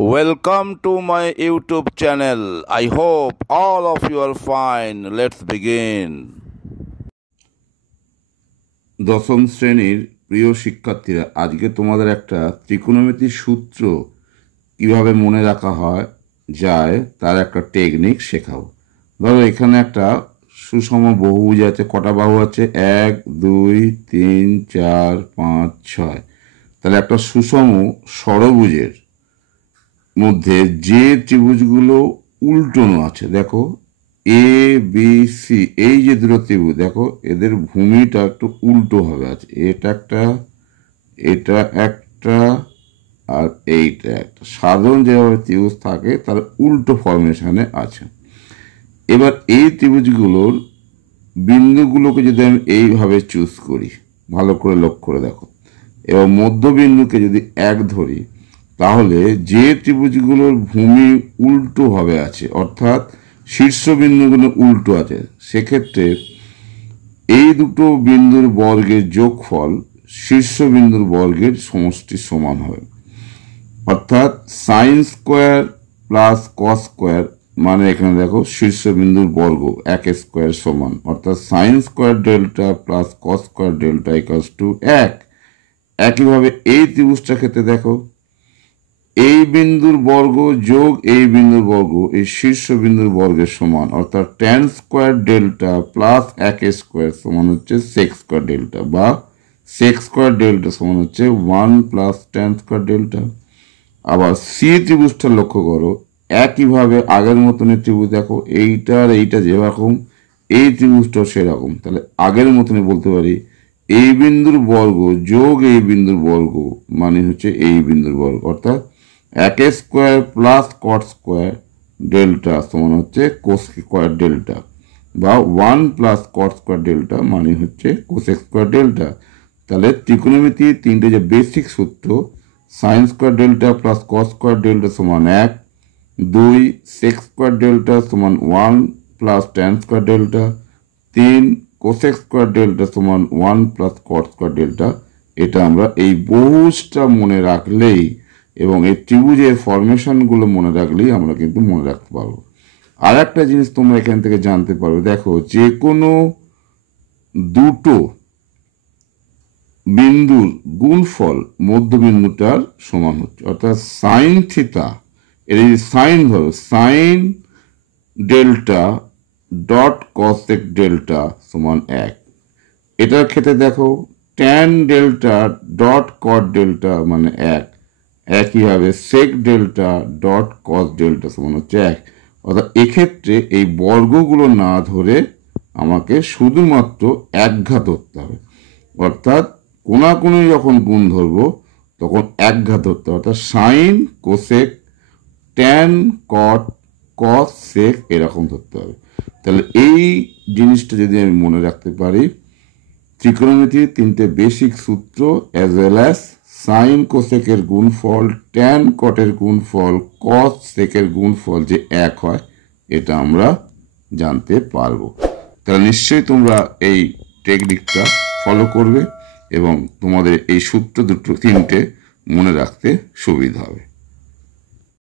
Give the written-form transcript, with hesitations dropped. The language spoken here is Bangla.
Welcome to my YouTube channel. I hope all of you are fine. Let's begin. দশম শ্রেণীর প্রিয় শিক্ষার্থীরা, আজকে তোমাদের একটা ত্রিকোণমিতির সূত্র কিভাবে মনে রাখা যায় তার একটা টেকনিক শেখাবো। ধরো এখানে একটা সুষম বহুভুজ আছে। কটা বাহু আছে? 1 2 3 4 5 6। তাহলে একটা সুষম ষড়ভুজের মধ্যে যে ত্রিভুজগুলো উল্টোনো আছে, দেখো এ বি সি, এই যে দুটো ত্রিভুজ, দেখো এদের ভূমিটা একটু উল্টো ভাবে আছে। এটা একটা আর এইটা একটা। সাধারণ যেভাবে ত্রিভুজ থাকে তার উল্টো ফরমেশনে আছে। এবার এই ত্রিভুজগুলোর বিন্দুগুলোকে যদি আমি এইভাবে চুজ করি, ভালো করে লক্ষ্য করে দেখো, এবার মধ্যবিন্দুকে যদি 1 ধরি, তাহলে যে ত্রিভুজগুলোর ভূমি উল্টোভাবে আছে, অর্থাৎ শীর্ষবিন্দুগুলো উল্টো আছে, সেক্ষেত্রে এই দুটো বিন্দুর বর্গের যোগফল শীর্ষবিন্দুর বর্গের সমষ্টির সমান হবে। অর্থাৎ sine square plus cos square, মানে এখানে দেখো শীর্ষবিন্দুর বর্গ 1 স্কোয়ার সমান, অর্থাৎ sine square delta plus cos square delta equals to 1। একইভাবে এই ত্রিভুজটার ক্ষেত্রে দেখো এই বিন্দুর বর্গ যোগ এই বিন্দুর বর্গ এই শীর্ষবিন্দুর বর্গের সমান, অর্থাৎ tan square delta plus 1 square সমান হচ্ছে সেক স্কোয়ার ডেল্টা, বা সেক স্কোয়ার ডেল্টা সমান হচ্ছে 1 প্লাস ট্যান স্কোয়ার ডেল্টা। আবার সি ত্রিভুজটা লক্ষ্য করো, একইভাবে আগের মতনই ত্রিভুজ, দেখো এইটা যেরকম এই ত্রিভুজটাও সেরকম। তাহলে আগের মতনই বলতে পারি এই বিন্দুর বর্গ যোগ এই বিন্দুর বর্গ মানে হচ্ছে এই বিন্দুর বর্গ, অর্থাৎ 1 square plus cot square delta সমান হচ্ছে কোস স্কোয়ার ডেল্টা, বা 1 প্লাস কট স্কোয়ার ডেল্টা মানে হচ্ছে কোসেক স্কোয়ার ডেল্টা। তাহলে ত্রিকোণমিতির তিনটে যে বেসিক সূত্র, sine square delta plus cos square delta সমান 1, 2 সেক স্কোয়ার ডেল্টা সমান 1 plus tan square delta, 3 cosec square delta সমান 1 প্লাস কট স্কোয়ার ডেল্টা। এটা আমরা এই বহুভুজটা মনে রাখলেই এবং এই ত্রিভুজের ফরমেশনগুলো মনে রাখলেই আমরা কিন্তু মনে রাখতে পারবো। আর একটা জিনিস তোমরা এখান থেকে জানতে পারবে, দেখো যে কোনো দুটো বিন্দুর গুণফল মধ্যবিন্দুটার সমান হচ্ছে, অর্থাৎ সাইন থিটা, এর যদি সাইন ধরো, sign delta dot cosec delta সমান 1। এটার ক্ষেত্রে দেখো ট্যান ডেল্টা ডট কট ডেল্টা মানে 1। একইভাবে সেক ডেল্টা ডট কস ডেল্টা সমান হচ্ছে 1। অর্থাৎ এক্ষেত্রে এই বর্গগুলো না ধরে আমাকে শুধুমাত্র একঘাত ধরতে হবে। অর্থাৎ কোনাকুনি যখন গুণ ধরবো তখন একঘাত ধরতে হবে, অর্থাৎ সাইন কোসেক ট্যান কট কস সেক এরকম ধরতে হবে। তাহলে এই জিনিসটা যদি আমি মনে রাখতে পারি, ত্রিকোণমিতির তিনটে বেসিক সূত্র অ্যাজ ওয়েল অ্যাজ সাইন কোসেকের গুণফল, ট্যান কটের গুণফল, কস সেকের গুণফল যে 1 হয়, এটা আমরা জানতে পারবো। তাহলে নিশ্চয়ই তোমরা এই টেকনিকটা ফলো করবে এবং তোমাদের এই সূত্র তিনটে মনে রাখতে সুবিধা হবে।